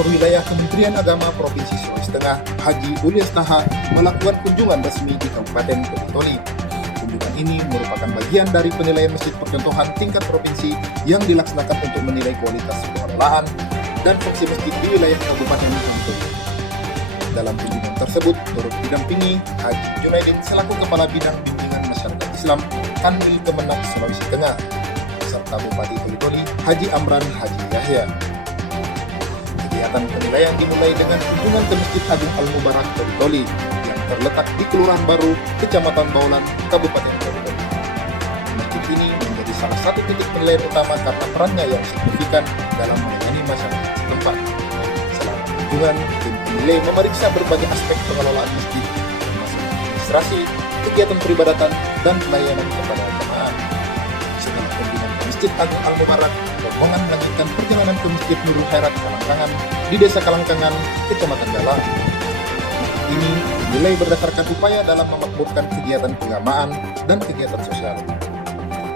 Koordinator Wilayah Kementerian Agama Provinsi Sulawesi Tengah, Haji Ulias Taha, melakukan kunjungan resmi di Kabupaten Toli. Kunjungan ini merupakan bagian dari penilaian masjid percontohan tingkat provinsi yang dilaksanakan untuk menilai kualitas pengelolaan dan fungsi masjid di wilayah Kabupaten Toli. Dalam kunjungan tersebut turut didampingi Haji Junaidin selaku Kepala Bidang Bimbingan Masyarakat Islam Kanwil Kemenak Sulawesi Tengah, serta Bupati Toli Haji Amran Haji Yahya. Kegiatan penilaian dimulai dengan kunjungan ke Masjid Agung Al-Mubarak Toli yang terletak di Kelurahan Baru, Kecamatan Baulan, Kabupaten Toli. Masjid ini menjadi salah satu titik penilaian utama karena perannya yang signifikan dalam melayani masyarakat setempat. Selama kunjungan, tim penilai memeriksa berbagai aspek pengelolaan masjid, termasuk administrasi, kegiatan peribadatan, dan pelayanan kepada jemaah. Setelah kunjungan ke Masjid Agung Al-Mubarak, rombongan melanjutkan perjalanan ke Masjid Nurul Khairat Kalangkangan di Desa Kalangkangan, Kecamatan Galang. Ini dinilai berdasarkan upaya dalam memakmurkan kegiatan keagamaan dan kegiatan sosial.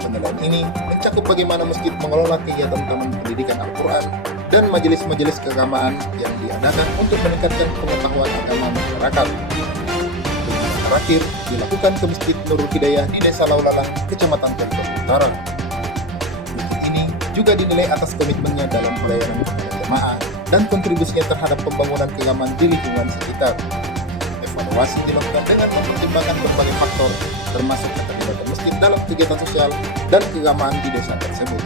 Penilaian ini mencakup bagaimana masjid mengelola kegiatan taman pendidikan Al-Quran dan majelis-majelis keagamaan yang diadakan untuk meningkatkan pengetahuan agama masyarakat. Kunjungan terakhir dilakukan ke Masjid Nurul Hidayah di Desa Laulalang, Kecamatan Toli Utara. Masjid ini juga dinilai atas komitmennya dalam pelayanan kepada jemaah dan kontribusinya terhadap pembangunan keagamaan di lingkungan sekitar. Evaluasi dilakukan dengan mempertimbangkan berbagai faktor, termasuk keterlibatan masjid dalam kegiatan sosial dan keagamaan di desa tersebut.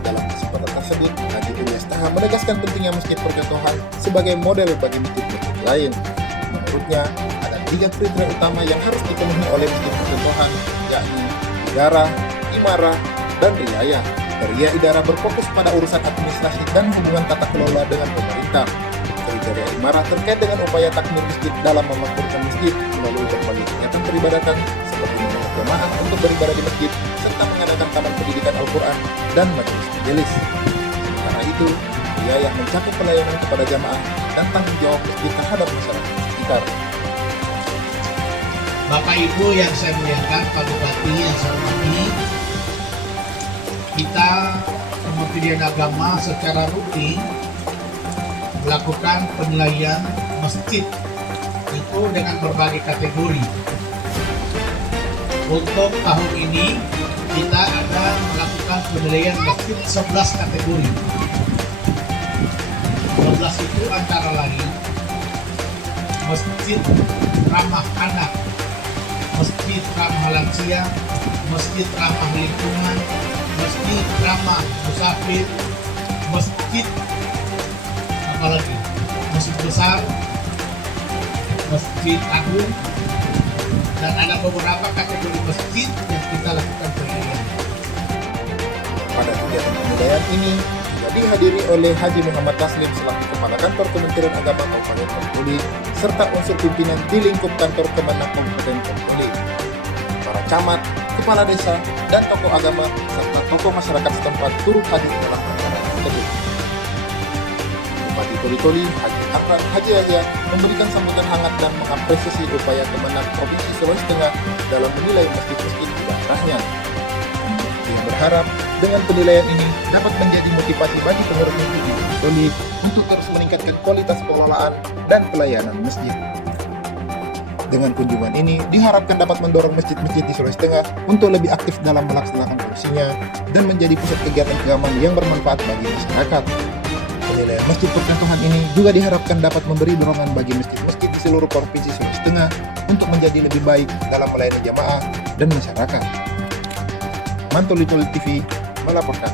Dalam kesempatan tersebut, Haji Ulias Taha menegaskan pentingnya masjid percontohan sebagai model bagi masjid-masjid lain. Menurutnya, ada 3 kriteria utama yang harus dipenuhi oleh masjid percontohan, yakni idara, imarah, dan riayah. Ria Idara berfokus pada urusan administrasi dan hubungan tata kelola dengan pemerintah. Kriteria imarah terkait dengan upaya takmir masjid dalam memakmurkan masjid melalui berbagai kegiatan peribadatan seperti mengajak jemaah untuk beribadah di masjid serta mengadakan taman pendidikan Al-Quran dan majelis-majelis. Sementara itu, riayah mencakup pelayanan kepada jemaah dan tanggung jawab masjid terhadap masyarakat sekitar. Bapak Ibu yang saya muliakan, Pak Bupati yang saya hormati, kita Kementerian Agama secara rutin melakukan penilaian masjid itu dengan berbagai kategori. Untuk tahun ini kita akan melakukan penilaian masjid 11 kategori. 12 itu antara lain masjid ramah anak, masjid ramah lansia, masjid ramah lingkungan, masjid ramah musafir, masjid apalagi masjid besar, masjid agung, dan ada beberapa kategori masjid yang kita lakukan penilaian. Pada kegiatan penilaian ini juga dihadiri oleh Haji Muhammad Taslim selaku Kepala Kantor Kementerian Agama Kabupaten Toli serta unsur pimpinan di lingkup kantor Kemenak Kabupaten Toli, para camat, kepala desa, dan tokoh agama serta tokoh masyarakat setempat turut hadir dalam acara tersebut. Bupati Toli Haji Amran Haji Yahya memberikan sambutan hangat dan mengapresiasi upaya Kemenak Provinsi Sulawesi Tengah dalam menilai masjid-masjid di daerahnya. Dia berharap dengan penilaian ini dapat menjadi motivasi bagi pengurus masjid di Toli untuk terus meningkatkan kualitas pengelolaan dan pelayanan masjid. Dengan kunjungan ini diharapkan dapat mendorong masjid-masjid di Sulawesi Tengah untuk lebih aktif dalam melaksanakan fungsinya dan menjadi pusat kegiatan keagamaan yang bermanfaat bagi masyarakat. Penilaian masjid percontohan ini juga diharapkan dapat memberi dorongan bagi masjid-masjid di seluruh provinsi Sulawesi Tengah untuk menjadi lebih baik dalam melayani jamaah dan masyarakat. Mantoli TV melaporkan.